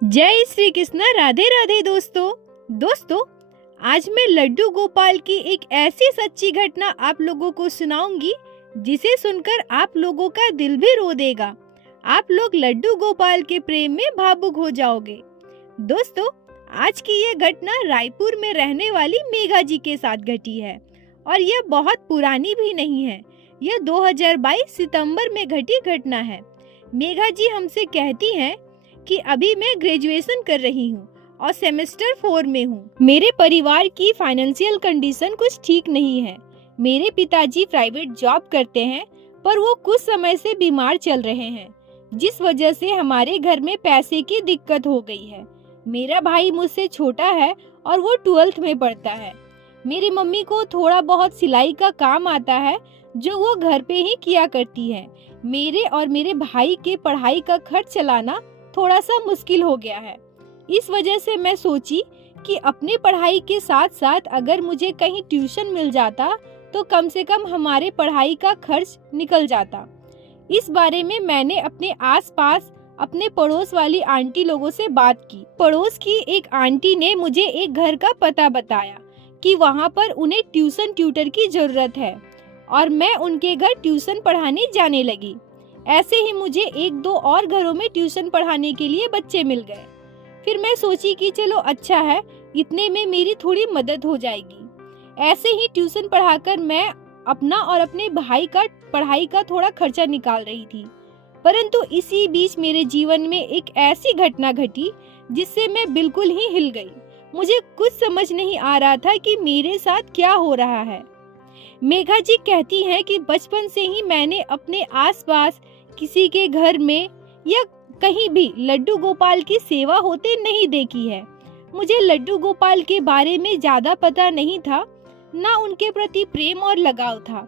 जय श्री कृष्ण। राधे राधे दोस्तों, आज मैं लड्डू गोपाल की एक ऐसी सच्ची घटना आप लोगों को सुनाऊंगी जिसे सुनकर आप लोगों का दिल भी रो देगा। आप लोग लड्डू गोपाल के प्रेम में भावुक हो जाओगे। दोस्तों, आज की ये घटना रायपुर में रहने वाली मेघा जी के साथ घटी है और यह बहुत पुरानी भी नहीं है। यह 2022 सितंबर में घटी घटना है। मेघा जी हमसे कहती हैं कि अभी मैं ग्रेजुएशन कर रही हूँ और सेमेस्टर 4 में हूँ। मेरे परिवार की फाइनेंशियल कंडीशन कुछ ठीक नहीं है। मेरे पिताजी प्राइवेट जॉब करते हैं पर वो कुछ समय से बीमार चल रहे हैं, जिस वजह से हमारे घर में पैसे की दिक्कत हो गई है। मेरा भाई मुझसे छोटा है और वो 12th में पढ़ता है। मेरी मम्मी को थोड़ा बहुत सिलाई का काम आता है जो वो घर पे ही किया करती है। मेरे और मेरे भाई के पढ़ाई का खर्च चलाना थोड़ा सा मुश्किल हो गया है। इस वजह से मैं सोची कि अपनी पढ़ाई के साथ साथ अगर मुझे कहीं ट्यूशन मिल जाता तो कम से कम हमारे पढ़ाई का खर्च निकल जाता। इस बारे में मैंने अपने आसपास अपने पड़ोस वाली आंटी लोगों से बात की। पड़ोस की एक आंटी ने मुझे एक घर का पता बताया कि वहाँ पर उन्हें ट्यूशन ट्यूटर की जरूरत है और मैं उनके घर ट्यूशन पढ़ाने जाने लगी। ऐसे ही मुझे एक दो और घरों में ट्यूशन पढ़ाने के लिए बच्चे मिल गए। फिर मैं सोची कि चलो अच्छा है, इतने में मेरी थोड़ी मदद हो जाएगी। ऐसे ही ट्यूशन पढ़ाकर मैं अपना और अपने भाई का पढ़ाई का थोड़ा खर्चा निकाल रही थी। परंतु इसी बीच मेरे जीवन में एक ऐसी घटना घटी जिससे मैं बिल्कुल ही हिल गई। मुझे कुछ समझ नहीं आ रहा था कि मेरे साथ क्या हो रहा है। मेघा जी कहती हैं कि बचपन से ही मैंने अपने आसपास किसी के घर में या कहीं भी लड्डू गोपाल की सेवा होते नहीं देखी है। मुझे लड्डू गोपाल के बारे में ज्यादा पता नहीं था, ना उनके प्रति प्रेम और लगाव था।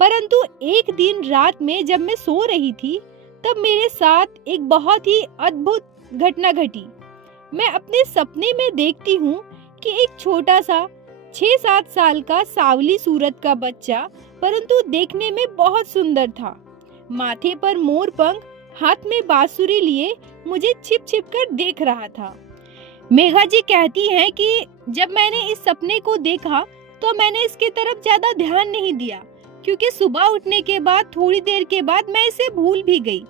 परंतु एक दिन रात में जब मैं सो रही थी तब मेरे साथ एक बहुत ही अद्भुत घटना घटी। मैं अपने सपने में देखती हूँ कि एक छोटा सा 6-7 साल का सावली सूरत का बच्चा, परंतु देखने में बहुत सुंदर था, माथे पर मोर पंख, हाथ में बांसुरी लिए मुझे छिप छिप कर देख रहा था। मेघा जी कहती हैं कि जब मैंने इस सपने को देखा तो मैंने इसके तरफ ज्यादा ध्यान नहीं दिया, क्योंकि सुबह उठने के बाद थोड़ी देर के बाद मैं इसे भूल भी गई।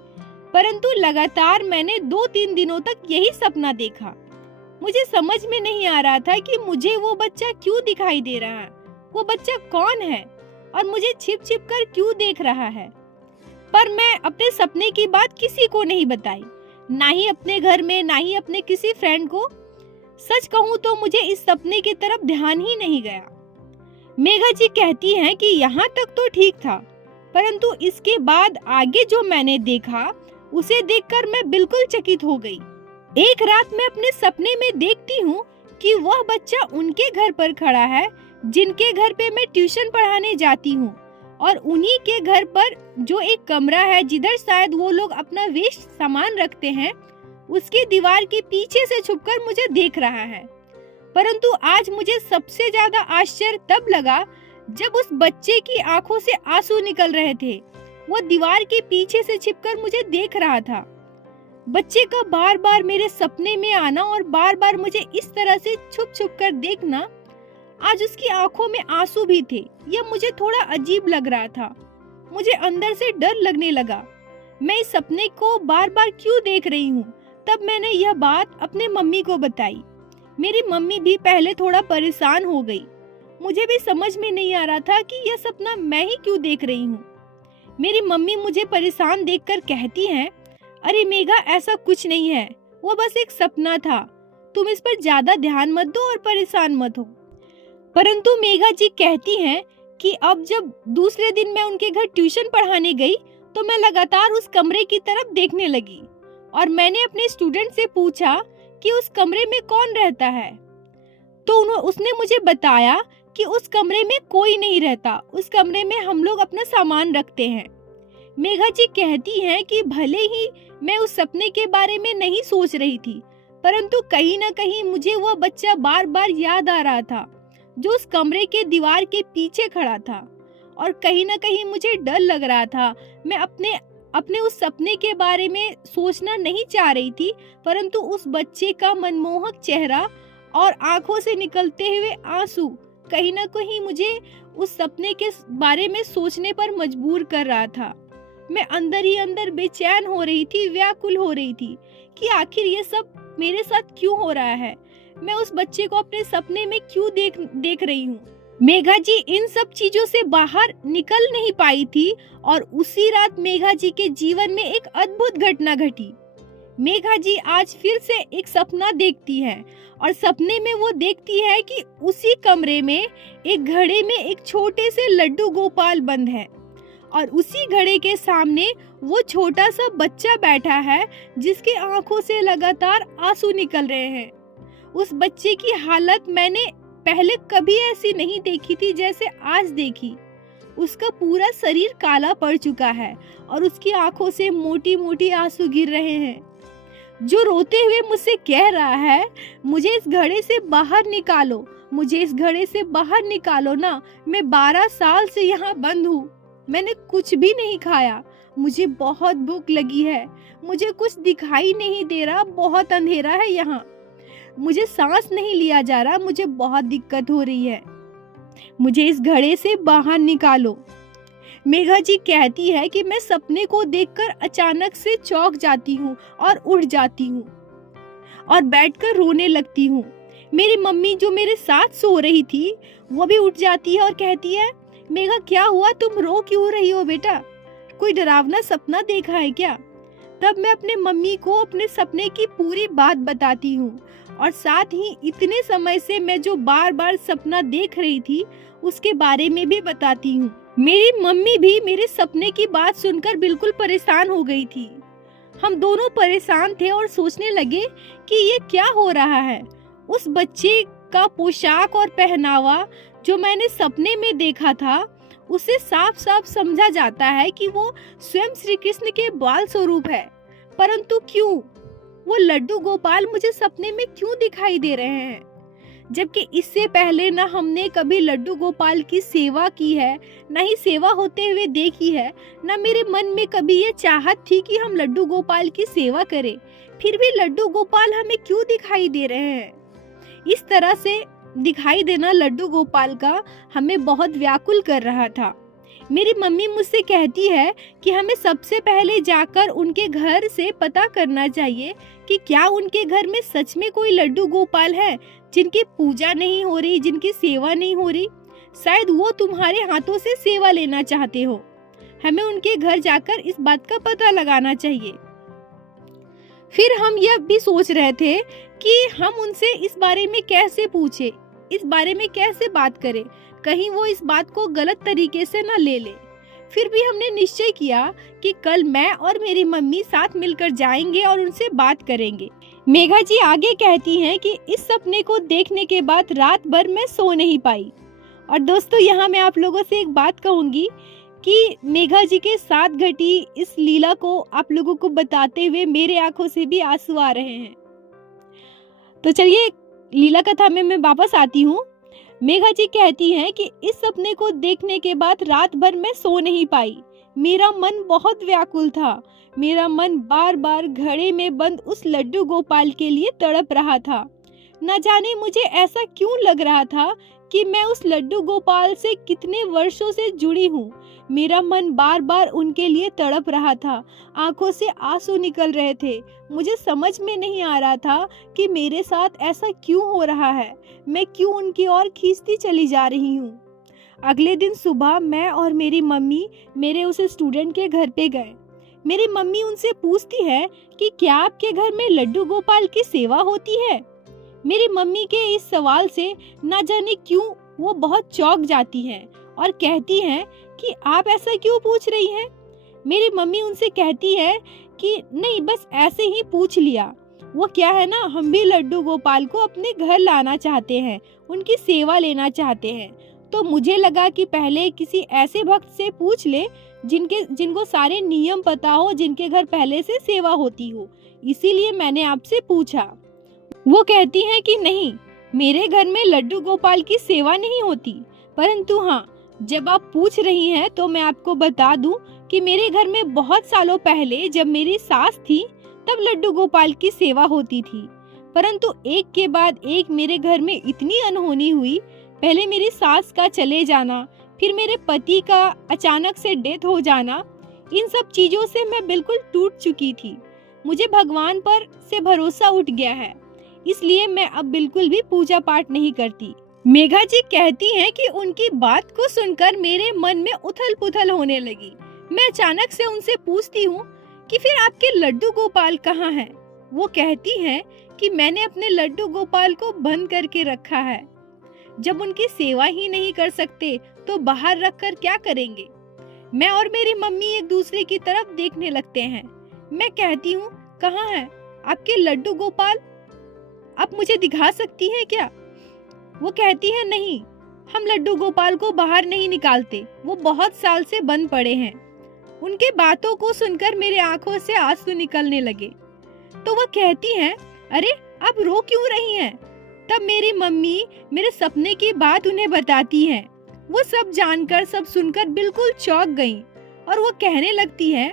परंतु लगातार मैंने 2-3 दिनों तक यही सपना देखा। मुझे समझ में नहीं आ रहा था कि मुझे वो बच्चा क्यों दिखाई दे रहा है, वो बच्चा कौन है और मुझे छिप छिप कर क्यों देख रहा है। पर मैं अपने सपने की बात किसी को नहीं बताई, ना ही अपने घर में, ना ही अपने किसी फ्रेंड को। सच कहूँ तो मुझे इस सपने की तरफ ध्यान ही नहीं गया। मेघा जी कहती हैं कि यहाँ तक तो ठीक था, परंतु इसके बाद आगे जो मैंने देखा उसे देखकर मैं बिल्कुल चकित हो गई। एक रात मैं अपने सपने में देखती हूँ कि वह बच्चा उनके घर पर खड़ा है जिनके घर पे मैं ट्यूशन पढ़ाने जाती हूँ, और उन्हीं के घर पर जो एक कमरा है जिधर शायद वो लोग अपना वेस्ट सामान रखते हैं, उसकी दीवार के पीछे से छुपकर मुझे देख रहा है। परंतु आज मुझे सबसे ज्यादा आश्चर्य तब लगा जब उस बच्चे की आंखों से आंसू निकल रहे थे। वो दीवार के पीछे से छिपकर मुझे देख रहा था। बच्चे का बार बार मेरे सपने में आना और बार बार मुझे इस तरह से छुप छुप कर देखना, आज उसकी आंखों में आंसू भी थे। यह मुझे थोड़ा अजीब लग रहा था। मुझे अंदर से डर लगने लगा। मैं इस सपने को बार बार क्यों देख रही हूँ। तब मैंने यह बात अपने मम्मी को बताई। मेरी मम्मी भी पहले थोड़ा परेशान हो गई। मुझे भी समझ में नहीं आ रहा था कि यह सपना मैं ही क्यों देख रही हूँ। मेरी मम्मी मुझे परेशान देखकर कहती हैं, अरे मेघा, ऐसा कुछ नहीं है, वो बस एक सपना था, तुम इस पर ज्यादा ध्यान मत दो और परेशान मत हो। परंतु मेघा जी कहती हैं कि अब जब दूसरे दिन मैं उनके घर ट्यूशन पढ़ाने गई तो मैं लगातार उस कमरे की तरफ देखने लगी और मैंने अपने स्टूडेंट से पूछा कि उस कमरे में कौन रहता है। तो उसने मुझे बताया कि उस कमरे में कोई नहीं रहता, उस कमरे में हम लोग अपना सामान रखते हैं। मेघा जी कहती हैं कि भले ही मैं उस सपने के बारे में नहीं सोच रही थी, परंतु कहीं ना कहीं मुझे वह बच्चा बार बार याद आ रहा था जो उस कमरे के दीवार के पीछे खड़ा था, और कहीं ना कहीं मुझे डर लग रहा था। मैं अपने अपने उस सपने के बारे में सोचना नहीं चाह रही थी, परंतु उस बच्चे का मनमोहक चेहरा और आंखों से निकलते हुए आंसू कहीं ना कहीं मुझे उस सपने के बारे में सोचने पर मजबूर कर रहा था। मैं अंदर ही अंदर बेचैन हो रही थी, व्याकुल हो रही थी कि आखिर ये सब मेरे साथ क्यों हो रहा है। मैं उस बच्चे को अपने सपने में क्यों देख रही हूँ। मेघा जी इन सब चीजों से बाहर निकल नहीं पाई थी और उसी रात मेघा जी के जीवन में एक अद्भुत घटना घटी। मेघा जी आज फिर से एक सपना देखती है और सपने में वो देखती है कि उसी कमरे में एक घड़े में एक छोटे से लड्डू गोपाल बंद है और उसी घड़े के सामने वो छोटा सा बच्चा बैठा है जिसके आंखों से लगातार आंसू निकल रहे हैं। उस बच्चे की हालत मैंने पहले कभी ऐसी नहीं देखी थी जैसे आज देखी। उसका पूरा शरीर काला पड़ चुका है और उसकी आंखों से मोटी मोटी आंसू गिर रहे हैं, जो रोते हुए मुझसे कह रहा है, मुझे इस घड़े से बाहर निकालो, मुझे इस घड़े से बाहर निकालो ना। मैं 12 साल से यहाँ बंद हूँ, मैंने कुछ भी नहीं खाया, मुझे बहुत भूख लगी है, मुझे कुछ दिखाई नहीं दे रहा, बहुत अंधेरा है यहाँ, मुझे सांस नहीं लिया जा रहा, मुझे बहुत दिक्कत हो रही है, मुझे इस घड़े से बाहर निकालो। मेघा जी कहती है कि मैं सपने को देखकर अचानक से चौंक जाती हूँ और उठ जाती हूँ और बैठकर रोने लगती हूँ। मेरी मम्मी जो मेरे साथ सो रही थी वो भी उठ जाती है और कहती है, मेघा क्या हुआ, तुम रो क्यों रही हो बेटा, कोई डरावना सपना देखा है क्या? तब मैं अपने मम्मी को अपने सपने की पूरी बात बताती हूँ और साथ ही इतने समय से मैं जो बार बार सपना देख रही थी उसके बारे में भी बताती हूँ। मेरी मम्मी भी मेरे सपने की बात सुनकर बिल्कुल परेशान हो गई थी। हम दोनों परेशान थे और सोचने लगे कि ये क्या हो रहा है। उस बच्चे का पोशाक और पहनावा जो मैंने सपने में देखा था, उसे साफ साफ समझा जाता है कि वो स्वयं श्री कृष्ण के बाल स्वरूप है, परंतु क्यों वो लड्डू गोपाल मुझे सपने में क्यों दिखाई दे रहे हैं, जबकि इससे पहले ना हमने कभी लड्डू गोपाल की सेवा की है, ना ही सेवा होते हुए देखी है, ना मेरे मन में कभी ये चाहत थी कि हम लड्डू गोपाल की सेवा करें। फिर भी लड्डू गोपाल हमें क्यों दिखाई दे रहे हैं? इस तरह से दिखाई देना लड्डू गोपाल का हमें बहुत व्याकुल कर रहा था। मेरी मम्मी मुझसे कहती है कि हमें सबसे पहले जाकर उनके घर से पता करना चाहिए कि क्या उनके घर में सच में कोई लड्डू गोपाल है जिनकी पूजा नहीं हो रही, जिनकी सेवा नहीं हो रही। शायद वो तुम्हारे हाथों से सेवा लेना चाहते हो। हमें उनके घर जाकर इस बात का पता लगाना चाहिए। फिर हम यह भी सोच रहे थे कि हम उनसे इस बारे में कैसे पूछे, इस बारे में कैसे बात करें, कहीं वो इस बात को गलत तरीके से न ले ले। फिर भी हमने निश्चय किया कि कल मैं और मेरी मम्मी साथ मिलकर जाएंगे और उनसे बात करेंगे। मेघा जी आगे कहती हैं कि इस सपने को देखने के बाद रात भर मैं सो नहीं पाई। और दोस्तों यहाँ मैं आप लोगों से एक बात कहूँगी कि मेघा जी के साथ घटी इस लीला को आप लोगों को बताते हुए मेरे आंखों से भी आंसू आ रहे हैं। तो चलिए लीला कथा में मैं वापस आती हूँ। मेघा जी कहती हैं कि इस सपने को देखने के बाद रात भर मैं सो नहीं पाई। मेरा मन बहुत व्याकुल था। मेरा मन बार बार घड़े में बंद उस लड्डू गोपाल के लिए तड़प रहा था। न जाने मुझे ऐसा क्यों लग रहा था कि मैं उस लड्डू गोपाल से कितने वर्षों से जुड़ी हूँ। मेरा मन बार बार उनके लिए तड़प रहा था। आंखों से आंसू निकल रहे थे। मुझे समझ में नहीं आ रहा था कि मेरे साथ ऐसा क्यों हो रहा है। मैं क्यों उनकी ओर खींचती चली जा रही हूँ। अगले दिन सुबह मैं और मेरी मम्मी मेरे उस स्टूडेंट के घर पे गए। मेरी मम्मी उनसे पूछती है कि क्या आपके घर में लड्डू गोपाल की सेवा होती है। मेरी मम्मी के इस सवाल से ना जाने क्यों वो बहुत चौंक जाती हैं और कहती हैं कि आप ऐसा क्यों पूछ रही हैं। मेरी मम्मी उनसे कहती है कि नहीं, बस ऐसे ही पूछ लिया। वो क्या है ना, हम भी लड्डू गोपाल को अपने घर लाना चाहते हैं, उनकी सेवा लेना चाहते हैं। तो मुझे लगा कि पहले किसी ऐसे भक्त से पूछ ले जिनको सारे नियम पता हो, जिनके घर पहले से सेवा होती हो, इसीलिए मैंने आपसे पूछा। वो कहती हैं कि नहीं, मेरे घर में लड्डू गोपाल की सेवा नहीं होती, परंतु हाँ, जब आप पूछ रही हैं तो मैं आपको बता दूं कि मेरे घर में बहुत सालों पहले जब मेरी सास थी तब लड्डू गोपाल की सेवा होती थी, परंतु एक के बाद एक मेरे घर में इतनी अनहोनी हुई। पहले मेरी सास का चले जाना, फिर मेरे पति का अचानक से डेथ हो जाना, इन सब चीजों से मैं बिल्कुल टूट चुकी थी। मुझे भगवान पर से भरोसा उठ गया है, इसलिए मैं अब बिल्कुल भी पूजा पाठ नहीं करती। मेघा जी कहती हैं कि उनकी बात को सुनकर मेरे मन में उथल पुथल होने लगी। मैं अचानक से उनसे पूछती हूँ कि फिर आपके लड्डू गोपाल कहाँ हैं? वो कहती हैं कि मैंने अपने लड्डू गोपाल को बंद करके रखा है। जब उनकी सेवा ही नहीं कर सकते तो बाहर रखकर क्या करेंगे? मैं और मेरी मम्मी एक दूसरे की तरफ देखने लगते हैं। मैं कहती हूँ, कहाँ है आपके लड्डू गोपाल? आप मुझे दिखा सकती हैं क्या? वो कहती है, नहीं, हम लड्डू गोपाल को बाहर नहीं निकालते, वो बहुत साल से बंद पड़े हैं। उनके बातों को सुनकर मेरे आंखों से आंसू निकलने लगे। तो वो कहती हैं, अरे आप रो क्यों रही हैं? तब मेरी मम्मी मेरे सपने की बात उन्हें बताती हैं। वो सब जानकर, सब सुनकर बिल्कुल चौंक गईं और वो कहने लगती है,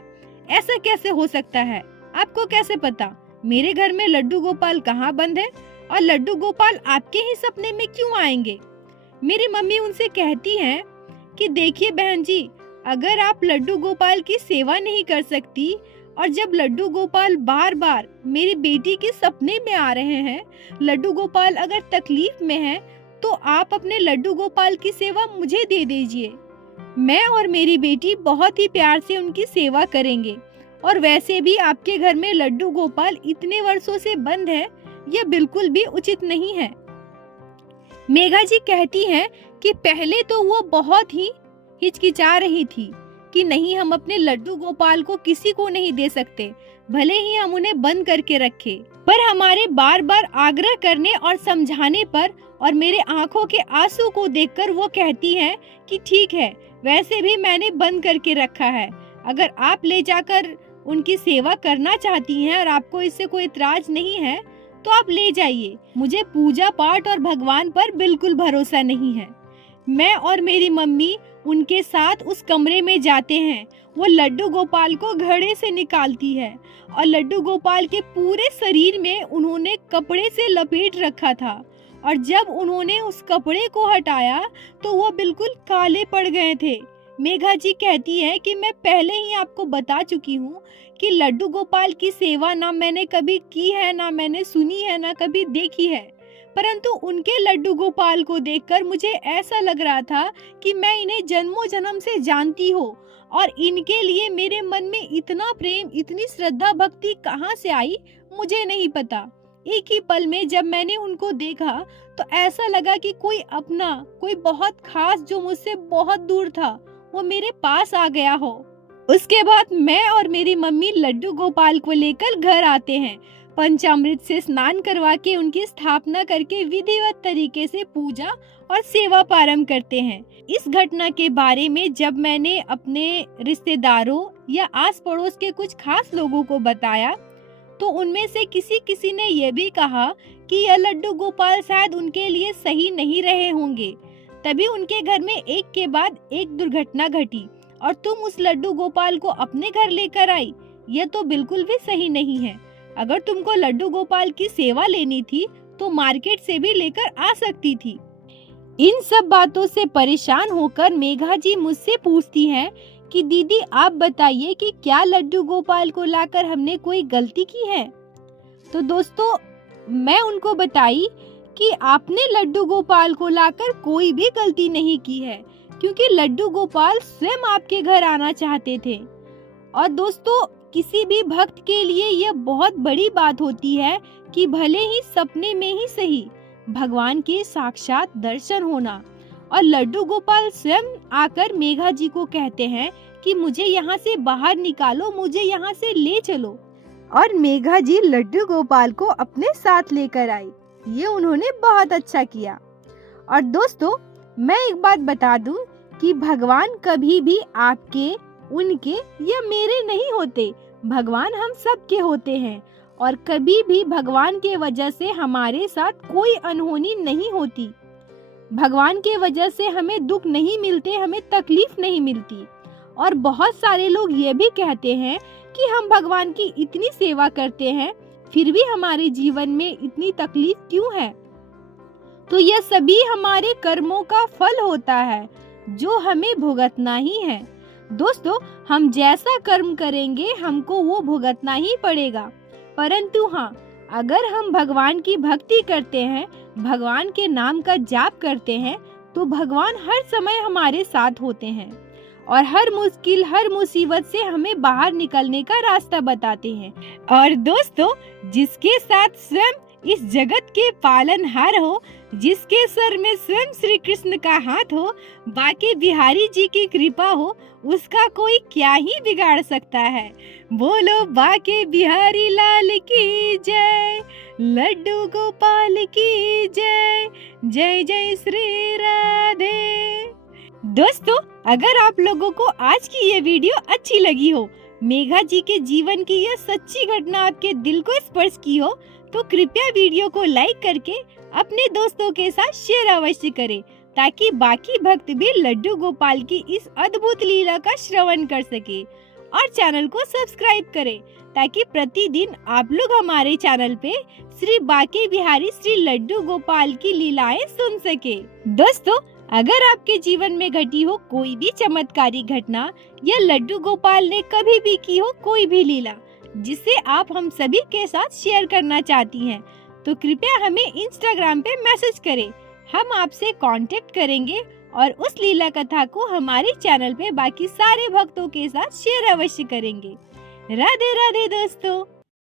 ऐसा कैसे हो सकता है? आपको कैसे पता? मेरे घर में लड्डू गोपाल कहाँ बंद है और लड्डू गोपाल आपके ही सपने में क्यों आएंगे? मेरी मम्मी उनसे कहती हैं कि देखिए बहन जी, अगर आप लड्डू गोपाल की सेवा नहीं कर सकती और जब लड्डू गोपाल बार बार मेरी बेटी के सपने में आ रहे हैं, लड्डू गोपाल अगर तकलीफ में है, तो आप अपने लड्डू गोपाल की सेवा मुझे दे दीजिए। मैं और मेरी बेटी बहुत ही प्यार से उनकी सेवा करेंगे। और वैसे भी आपके घर में लड्डू गोपाल इतने वर्षों से बंद है, यह बिल्कुल भी उचित नहीं है। मेघा जी कहती हैं कि पहले तो वो बहुत ही हिचकिचा रही थी कि नहीं, हम अपने लड्डू गोपाल को किसी को नहीं दे सकते, भले ही हम उन्हें बंद करके रखें। पर हमारे बार बार आग्रह करने और समझाने पर और मेरे आंखों के आंसू को देखकर वो कहती हैं कि ठीक है, वैसे भी मैंने बंद करके रखा है। अगर आप ले जाकर उनकी सेवा करना चाहती हैं और आपको इससे कोई इतराज नहीं है तो आप ले जाइए। मुझे पूजा पाठ और भगवान पर बिल्कुल भरोसा नहीं है। मैं और मेरी मम्मी उनके साथ उस कमरे में जाते हैं। वो लड्डू गोपाल को घड़े से निकालती है और लड्डू गोपाल के पूरे शरीर में उन्होंने कपड़े से लपेट रखा था और जब उन्होंने उस कपड़े को हटाया तो वो बिल्कुल काले पड़ गए थे। मेघा जी कहती है कि मैं पहले ही आपको बता चुकी हूँ कि लड्डू गोपाल की सेवा ना मैंने कभी की है, ना मैंने सुनी है, ना कभी देखी है, परंतु उनके लड्डू गोपाल को देखकर मुझे ऐसा लग रहा था कि मैं इन्हें जन्मों जन्म से जानती हूँ और इनके लिए मेरे मन में इतना प्रेम, इतनी श्रद्धा भक्ति कहाँ से आई मुझे नहीं पता। एक ही पल में जब मैंने उनको देखा तो ऐसा लगा कि कोई अपना, कोई बहुत खास जो मुझसे बहुत दूर था, वो मेरे पास आ गया हो। उसके बाद मैं और मेरी मम्मी लड्डू गोपाल को लेकर घर आते हैं। पंचामृत से स्नान करवा के उनकी स्थापना करके विधिवत तरीके से पूजा और सेवा प्रारंभ करते हैं। इस घटना के बारे में जब मैंने अपने रिश्तेदारों या आस पड़ोस के कुछ खास लोगों को बताया तो उनमें से किसी ने यह भी कहा कि यह लड्डू गोपाल शायद उनके लिए सही नहीं रहे होंगे। तभी उनके घर में एक के बाद एक दुर्घटना घटी और तुम उस लड्डू गोपाल को अपने घर लेकर आई। यह तो बिल्कुल भी सही नहीं है। अगर तुमको लड्डू गोपाल की सेवा लेनी थी तो मार्केट से भी लेकर आ सकती थी। इन सब बातों से परेशान होकर मेघा जी मुझसे पूछती हैं कि दीदी आप बताइए कि क्या लड्डू गोपाल को लाकर हमने कोई गलती की है? तो दोस्तों मैं उनको बताई कि आपने लड्डू गोपाल को लाकर कोई भी गलती नहीं की है, क्योंकि लड्डू गोपाल स्वयं आपके घर आना चाहते थे। और दोस्तों किसी भी भक्त के लिए यह बहुत बड़ी बात होती है कि भले ही सपने में ही सही भगवान के साक्षात दर्शन होना। और लड्डू गोपाल स्वयं आकर मेघा जी को कहते हैं कि मुझे यहाँ से बाहर निकालो, मुझे यहाँ से ले चलो। और मेघा जी लड्डू गोपाल को अपने साथ लेकर आई। ये उन्होंने बहुत अच्छा किया। और दोस्तों मैं एक बात बता दूं कि भगवान कभी भी आपके, उनके या मेरे नहीं होते। भगवान हम सब के होते हैं और कभी भी भगवान के वजह से हमारे साथ कोई अनहोनी नहीं होती। भगवान के वजह से हमें दुख नहीं मिलते, हमें तकलीफ नहीं मिलती। और बहुत सारे लोग ये भी कहते हैं कि हम भगवान की इतनी सेवा करते हैं, फिर भी हमारे जीवन में इतनी तकलीफ क्यों है? तो यह सभी हमारे कर्मों का फल होता है जो हमें भुगतना ही है। दोस्तों, हम जैसा कर्म करेंगे हमको वो भुगतना ही पड़ेगा। परंतु हाँ, अगर हम भगवान की भक्ति करते हैं, भगवान के नाम का जाप करते हैं, तो भगवान हर समय हमारे साथ होते हैं और हर मुश्किल, हर मुसीबत से हमें बाहर निकलने का रास्ता बताते हैं। और दोस्तों, जिसके साथ स्वयं इस जगत के पालनहार हो, जिसके सर में स्वयं श्री कृष्ण का हाथ हो, बाके बिहारी जी की कृपा हो, उसका कोई क्या ही बिगाड़ सकता है। बोलो बाके बिहारी लाल की जय, लड्डू गोपाल की जय, जय जय श्री राधे। दोस्तों, अगर आप लोगों को आज की ये वीडियो अच्छी लगी हो, मेघा जी के जीवन की यह सच्ची घटना आपके दिल को स्पर्श की हो, तो कृपया वीडियो को लाइक करके अपने दोस्तों के साथ शेयर अवश्य करें, ताकि बाकी भक्त भी लड्डू गोपाल की इस अद्भुत लीला का श्रवण कर सके। और चैनल को सब्सक्राइब करें, ताकि प्रतिदिन आप लोग हमारे चैनल पे श्री बाके बिहारी श्री लड्डू गोपाल की लीलाएं सुन सके। दोस्तों, अगर आपके जीवन में घटी हो कोई भी चमत्कारी घटना या लड्डू गोपाल ने कभी भी की हो कोई भी लीला जिसे आप हम सभी के साथ शेयर करना चाहती हैं, तो कृपया हमें इंस्टाग्राम पे मैसेज करें। हम आपसे कांटेक्ट करेंगे और उस लीला कथा को हमारे चैनल पे बाकी सारे भक्तों के साथ शेयर अवश्य करेंगे। राधे राधे दोस्तों।